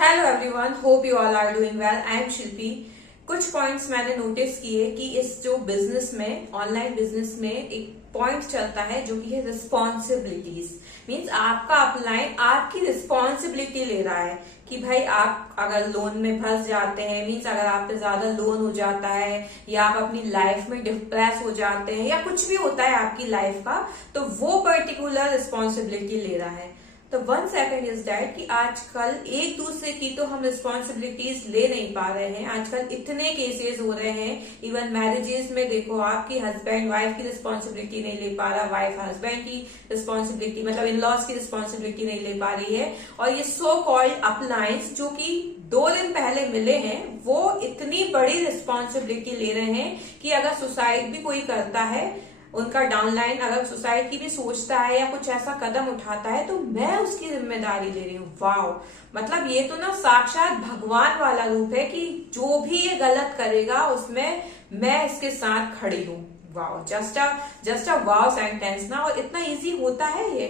Hello everyone, hope you all are doing well. I am Shilpi. कुछ points मैंने notice किए कि इस जो बिजनेस में, ऑनलाइन बिजनेस में एक पॉइंट चलता है जो कि है रिस्पॉन्सिबिलिटीज। मीन्स आपका अपलाइन आपकी रिस्पॉन्सिबिलिटी ले रहा है कि भाई आप अगर लोन में फंस जाते हैं, मीन्स अगर आप पे ज्यादा लोन हो जाता है या आप अपनी लाइफ में डिप्रेस हो जाते हैं या कुछ भी होता है आपकी लाइफ का, तो वो पर्टिकुलर रिस्पॉन्सिबिलिटी ले रहा है। तो 1 सेकेंड इज दैट कि आजकल एक दूसरे की तो हम रिस्पॉन्सिबिलिटीज ले नहीं पा रहे हैं। आजकल इतने केसेस हो रहे हैं, इवन मैरिजेस में देखो, आपकी हस्बैंड वाइफ की रिस्पॉन्सिबिलिटी नहीं ले पा रहा, वाइफ हस्बैंड की रिस्पॉन्सिबिलिटी मतलब इन लॉज की रिस्पॉन्सिबिलिटी नहीं ले पा रही है। और ये सो कॉल्ड अपलायंस जो कि 2 दिन पहले मिले हैं, वो इतनी बड़ी रिस्पॉन्सिबिलिटी ले रहे हैं कि अगर सुसाइड भी कोई करता है, उनका डाउनलाइन अगर सुसाइड की भी सोचता है या कुछ ऐसा कदम उठाता है, तो मैं उसकी जिम्मेदारी ले रही हूँ। वाओ, मतलब ये तो ना साक्षात भगवान वाला रूप है कि जो भी ये गलत करेगा उसमें मैं इसके साथ खड़ी हूँ। Wow, just a wow sentence ना। और इतना इजी होता है ये,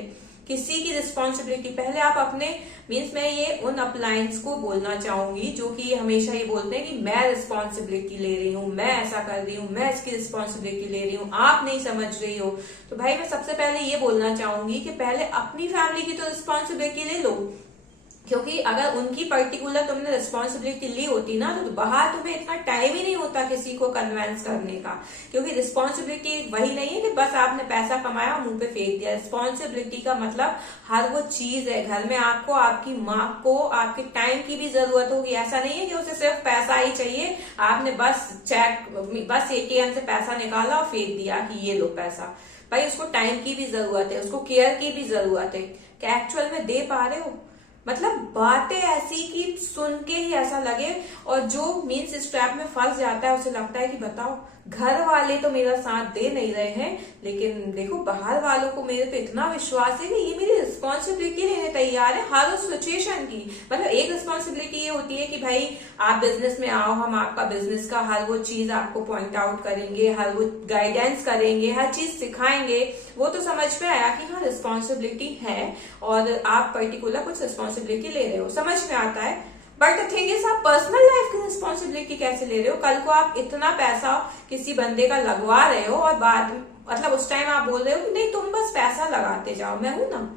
किसी की रिस्पॉन्सिबिलिटी पहले आप अपने, मीन्स मैं ये उन अपलायंस को बोलना चाहूंगी जो कि हमेशा ये बोलते हैं कि मैं रिस्पॉन्सिबिलिटी ले रही हूँ, मैं ऐसा कर रही हूँ, मैं इसकी रिस्पॉन्सिबिलिटी ले रही हूँ, आप नहीं समझ रही हो। तो भाई मैं सबसे पहले ये बोलना चाहूंगी कि पहले अपनी फैमिली की तो रिस्पॉन्सिबिलिटी ले लो, क्योंकि अगर उनकी पर्टिकुलर तुमने रिस्पॉन्सिबिलिटी ली होती ना, तो बाहर तुम्हें इतना टाइम ही नहीं होता किसी को कन्विंस करने का। क्योंकि रिस्पॉन्सिबिलिटी वही नहीं है कि बस आपने पैसा कमाया मुंह पे फेंक दिया। रिस्पॉन्सिबिलिटी का मतलब हर वो चीज है। घर में आपको, आपकी माँ को आपके टाइम की भी जरूरत होगी। ऐसा नहीं है कि उसे सिर्फ पैसा ही चाहिए, आपने बस एटीएम से पैसा निकाला और फेंक दिया कि ये लो पैसा। भाई उसको टाइम की भी जरूरत है, उसको केयर की भी जरूरत है कि एक्चुअल में दे पा रहे हो। मतलब बातें ऐसी कि सुन के ही ऐसा लगे। और जो मीन्स इस ट्रैप में फंस जाता है उसे लगता है कि बताओ, घर वाले तो मेरा साथ दे नहीं रहे हैं, लेकिन देखो बाहर वालों को मेरे पे इतना विश्वास है कि ये मेरी रिस्पॉन्सिबिलिटी लेने तैयार है हर उस सिचुएशन की। मतलब एक रिस्पॉन्सिबिलिटी ये होती है कि भाई आप बिजनेस में आओ, हम आपका बिजनेस का हर वो चीज आपको पॉइंट आउट करेंगे, हर वो गाइडेंस करेंगे, हर चीज सिखाएंगे। वो तो समझ में आया कि हाँ रिस्पॉन्सिबिलिटी है और आप पर्टिकुलर कुछ रिस्पॉन्सिबिलिटी ले रहे हो, समझ में आता है। बट द थिंग इज, आप पर्सनल लाइफ की रिस्पॉन्सिबिलिटी कैसे ले रहे हो? कल को आप इतना पैसा किसी बंदे का लगवा रहे हो और बाद मतलब उस टाइम आप बोल रहे हो कि नहीं तुम बस पैसा लगाते जाओ, मैं हूं ना।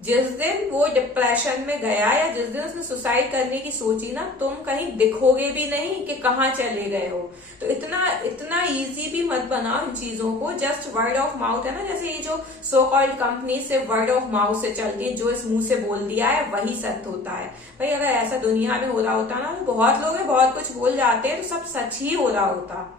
जिस दिन वो डिप्रेशन में गया या जिस दिन उसने सुसाइड करने की सोची ना, तुम कहीं दिखोगे भी नहीं कि कहाँ चले गए हो। तो इतना इजी भी मत बनाओ इन चीजों को। जस्ट वर्ड ऑफ माउथ है ना, जैसे ये जो सो कॉल्ड कंपनी से वर्ड ऑफ माउथ से चलती है, जो इस मुंह से बोल दिया है वही सत्य होता है। भाई अगर ऐसा दुनिया में हो रहा होता ना, तो बहुत लोग बहुत कुछ बोल जाते हैं तो सब सच ही हो रहा होता।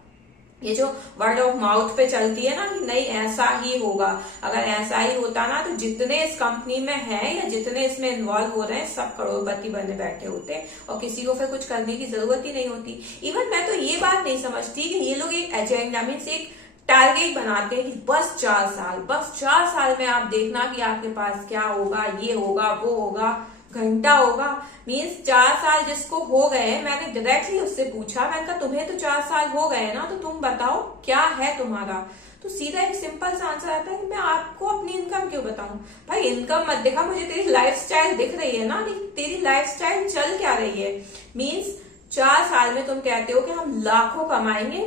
ये जो वर्ड ऑफ माउथ पे चलती है ना कि नहीं ऐसा ही होगा, अगर ऐसा ही होता ना तो जितने इस कंपनी में है या जितने इसमें इन्वॉल्व हो रहे हैं सब करोड़पति बने बैठे होते और किसी को फिर कुछ करने की जरूरत ही नहीं होती। इवन मैं तो ये बात नहीं समझती कि ये लोग एक एजेंडा, मीन्स एक टारगेट बनाते हैं कि बस 4 साल में आप देखना कि आपके पास क्या होगा, ये होगा, वो होगा, घंटा होगा। मीन्स 4 साल जिसको हो गए, मैंने डायरेक्टली उससे पूछा, मैंने कहा तुम्हें तो 4 साल हो गए ना, तो तुम बताओ क्या है तुम्हारा। तो सीधा एक सिंपल सा आंसर आता है कि मैं आपको अपनी इनकम क्यों बताऊं। भाई इनकम मत दिखा मुझे, तेरी लाइफस्टाइल दिख रही है ना, तेरी लाइफस्टाइल चल क्या रही है। मीन्स 4 साल में तुम कहते हो कि हम लाखों कमाएंगे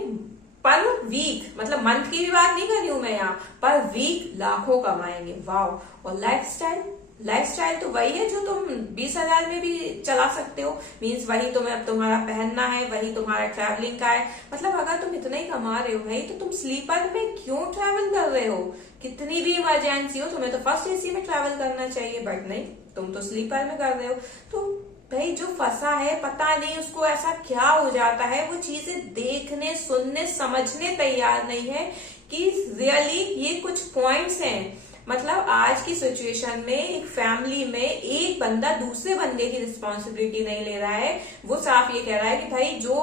पर वीक, मतलब मंथ की भी बात नहीं कर रही हूं मैं यहाँ, पर वीक लाखों कमाएंगे। वाओ। और लाइफस्टाइल तो वही है जो तुम 20,000 में भी चला सकते हो। मीन्स वही तुम्हें अब तुम्हारा पहनना है, वही तुम्हारा ट्रैवलिंग का है। मतलब अगर तुम इतना ही कमा रहे हो भाई, तो तुम स्लीपर में क्यों ट्रैवल कर रहे हो? कितनी भी इमरजेंसी हो तुम्हें तो फर्स्ट एसी में ट्रैवल करना चाहिए, बट नहीं, तुम तो स्लीपर में कर रहे हो। तो भाई जो फंसा है, पता नहीं उसको ऐसा क्या हो जाता है, वो चीजें देखने, सुनने, समझने तैयार नहीं है कि रियली ये कुछ पॉइंट्स हैं। मतलब आज की सिचुएशन में एक फैमिली में एक बंदा दूसरे बंदे की रिस्पॉन्सिबिलिटी नहीं ले रहा है। वो साफ ये कह रहा है कि भाई जो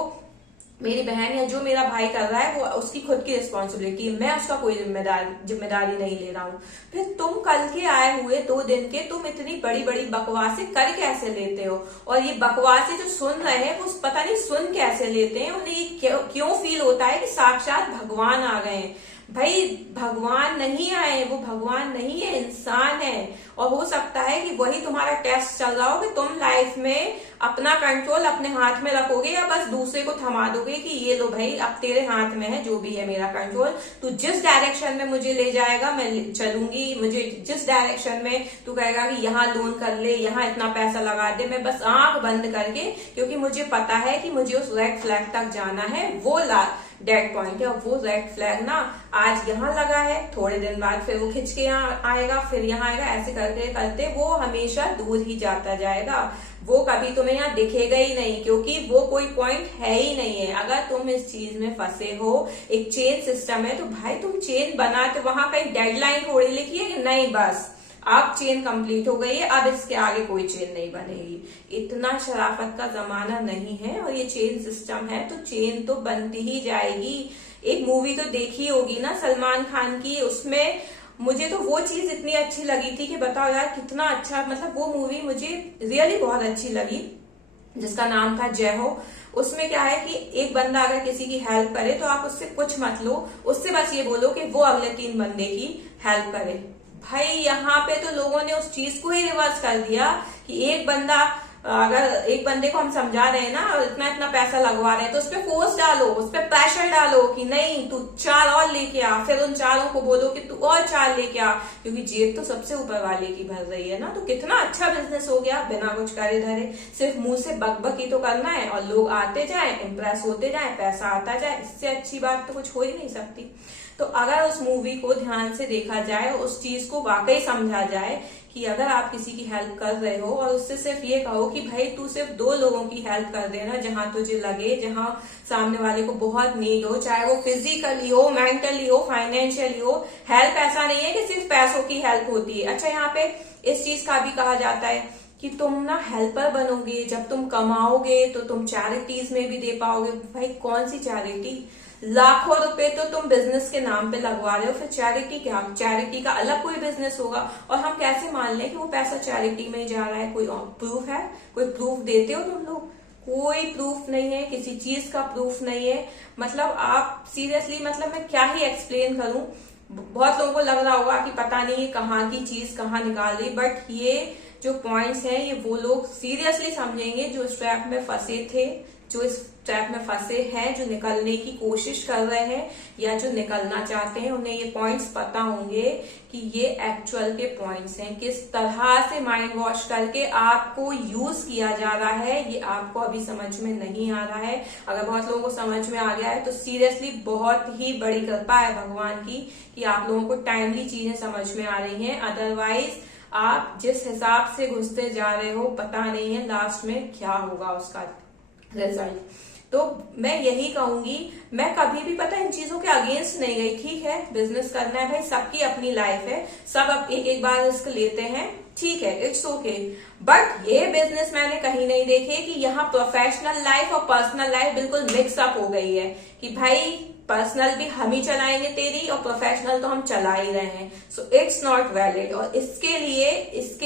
मेरी बहन या जो मेरा भाई कर रहा है वो उसकी खुद की रिस्पॉन्सिबिलिटी है, मैं उसका कोई जिम्मेदारी नहीं ले रहा हूँ। फिर तुम कल के आए हुए 2 दिन के तुम इतनी बड़ी बड़ी बकवासें कर कैसे लेते हो? और ये बकवासें जो सुन रहे हैं वो पता नहीं सुन कैसे लेते हैं, उन्हें ये क्यों फील होता है कि साक्षात भगवान आ गए। भाई भगवान नहीं आए, वो भगवान नहीं है, इंसान है। और हो सकता है कि वही तुम्हारा टेस्ट चल रहा हो कि तुम लाइफ में अपना कंट्रोल अपने हाथ में रखोगे या बस दूसरे को थमा दोगे कि ये लो भाई अब तेरे हाथ में है जो भी है मेरा कंट्रोल, तू जिस डायरेक्शन में मुझे ले जाएगा मैं चलूंगी, मुझे जिस डायरेक्शन में तू कहेगा कि यहाँ लोन कर ले, यहाँ इतना पैसा लगा दे, मैं बस आंख बंद करके, क्योंकि मुझे पता है कि मुझे उस रेड फ्लैग तक जाना है, वो डेड पॉइंट है। और वो रेड फ्लैग ना आज यहाँ लगा है, थोड़े दिन बाद फिर वो खिंच के यहाँ आएगा, फिर यहाँ आएगा, ऐसे करते करते वो हमेशा दूर ही जाता जाएगा, वो कभी तुम्हें यहाँ दिखेगा ही नहीं, क्योंकि वो कोई पॉइंट है ही नहीं है। अगर तुम इस चीज में फंसे हो, एक चेन सिस्टम है, तो भाई तुम चेन बनाते, वहां कहीं डेडलाइन थोड़ी लिखी है कि नहीं बस अब चेन कंप्लीट हो गई है, अब इसके आगे कोई चेन नहीं बनेगी। इतना शराफत का जमाना नहीं है, और ये चेन सिस्टम है तो चेन तो बनती ही जाएगी। एक मूवी तो देखी होगी ना सलमान खान की, उसमें मुझे तो वो चीज इतनी अच्छी लगी थी कि बताओ यार कितना अच्छा, मतलब वो मूवी मुझे रियली बहुत अच्छी लगी, जिसका नाम था जय हो। उसमें क्या है कि एक बंदा अगर किसी की हेल्प करे तो आप उससे कुछ मत लो, उससे बस ये बोलो कि वो अगले 3 बंदे की हेल्प करे। भाई यहाँ पे तो लोगों ने उस चीज को ही रिवर्स कर दिया कि एक बंदा, अगर एक बंदे को हम समझा रहे हैं ना इतना इतना पैसा लगवा रहे हैं, तो उस पर फोर्स डालो, उस पर प्रेशर डालो कि नहीं तू 4 और लेके आ, फिर उन 4 को बोलो कि तू और 4 लेके आ, क्योंकि जेब तो सबसे ऊपर वाले की भर रही है ना। तो कितना अच्छा बिजनेस हो गया बिना कुछ करे धरे, सिर्फ मुंह से बकबक ही तो करना है और लोग आते जाए, इम्प्रेस होते जाए, पैसा आता जाए, इससे अच्छी बात तो कुछ हो ही नहीं सकती। तो अगर उस मूवी को ध्यान से देखा जाए, उस चीज को वाकई समझा जाए कि अगर आप किसी की हेल्प कर रहे हो और उससे सिर्फ ये कहो कि भाई तू सिर्फ 2 लोगों की हेल्प कर देना जहां तुझे लगे, जहां सामने वाले को बहुत नीड हो, चाहे वो फिजिकली हो, मेंटली हो, फाइनेंशियली हो। हेल्प ऐसा नहीं है कि सिर्फ पैसों की हेल्प होती है। अच्छा, यहाँ पे इस चीज का भी कहा जाता है कि तुम ना हेल्पर बनोगे, जब तुम कमाओगे तो तुम चैरिटीज में भी दे पाओगे। भाई कौन सी चैरिटी, लाखों रुपए तो तुम बिजनेस के नाम पे लगवा रहे हो, फिर चैरिटी क्या, चैरिटी का अलग कोई बिजनेस होगा। और हम कैसे मान लें कि वो पैसा चैरिटी में जा रहा है? कोई प्रूफ है? कोई प्रूफ देते हो तुम लोग? कोई प्रूफ नहीं है, किसी चीज का प्रूफ नहीं है। मतलब आप सीरियसली, मतलब मैं क्या ही एक्सप्लेन करूं। बहुत लोगों को लग रहा होगा कि पता नहीं कहाँ की चीज कहाँ निकाल रही, बट ये जो पॉइंट्स हैं ये वो लोग सीरियसली समझेंगे जो इस ट्रैप में फंसे थे, जो इस ट्रैप में फंसे हैं, जो निकलने की कोशिश कर रहे हैं या जो निकलना चाहते हैं, उन्हें ये पॉइंट्स पता होंगे कि ये एक्चुअल के पॉइंट्स हैं। किस तरह से माइंड वॉश करके आपको यूज किया जा रहा है ये आपको अभी समझ में नहीं आ रहा है। अगर बहुत लोगों को समझ में आ गया है तो सीरियसली बहुत ही बड़ी कृपा है भगवान की कि आप लोगों को टाइमली चीजें समझ में आ रही हैं। अदरवाइज आप जिस हिसाब से घुसते जा रहे हो पता नहीं है लास्ट में क्या होगा उसका रिजल्ट। तो मैं यही कहूंगी, मैं कभी भी पता इन चीजों के अगेंस्ट नहीं गई। ठीक है, बिजनेस करना है भाई, सबकी अपनी लाइफ है, सब अब एक बार रिस्क लेते हैं, ठीक है, इट्स ओके। बट ये बिजनेस मैंने कहीं नहीं देखे कि यहाँ प्रोफेशनल लाइफ और पर्सनल लाइफ बिल्कुल मिक्सअप हो गई है कि भाई पर्सनल भी हम ही चलाएंगे तेरी और प्रोफेशनल तो हम चला ही रहे हैं। So it's not valid. और इसके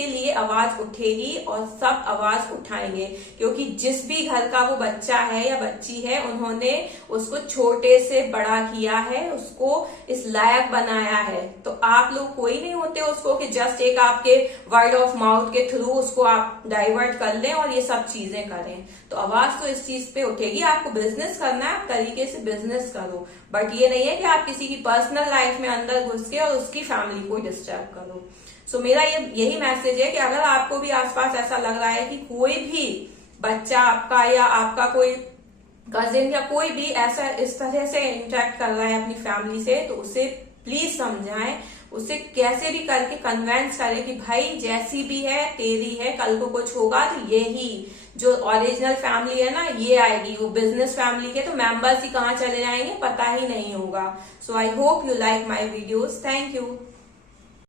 लिए आवाज उठेगी और सब आवाज उठाएंगे, क्योंकि जिस भी घर का वो बच्चा है या बच्ची है उन्होंने उसको छोटे से बड़ा किया है, उसको इस लायक बनाया है। तो आप लोग कोई नहीं होते उसको कि जस्ट एक आपके वर्ड ऑफ माउथ के थ्रू उसको आप डाइवर्ट कर लें और ये सब चीजें करें। तो आवाज तो इस चीज पे उठेगी। आपको बिजनेस करना है, आप तरीके से बिजनेस करो, बट ये नहीं है कि आप किसी की पर्सनल लाइफ में अंदर घुस के और उसकी फैमिली को डिस्टर्ब करो। सो मेरा यही मैसेज है कि अगर आपको भी आसपास ऐसा लग रहा है कि कोई भी बच्चा आपका या आपका कोई कजिन या कोई भी ऐसा इस तरह से इंटरेक्ट कर रहा है अपनी फैमिली से, तो उसे प्लीज समझाएं, उसे कैसे भी करके कन्वेंस करें कि भाई जैसी भी है तेरी है, कल को कुछ होगा तो यही जो ओरिजिनल फैमिली है ना ये आएगी। वो बिजनेस फैमिली के तो मेंबर्स ही कहाँ चले जाएंगे पता ही नहीं होगा। So I hope you like my videos. Thank you.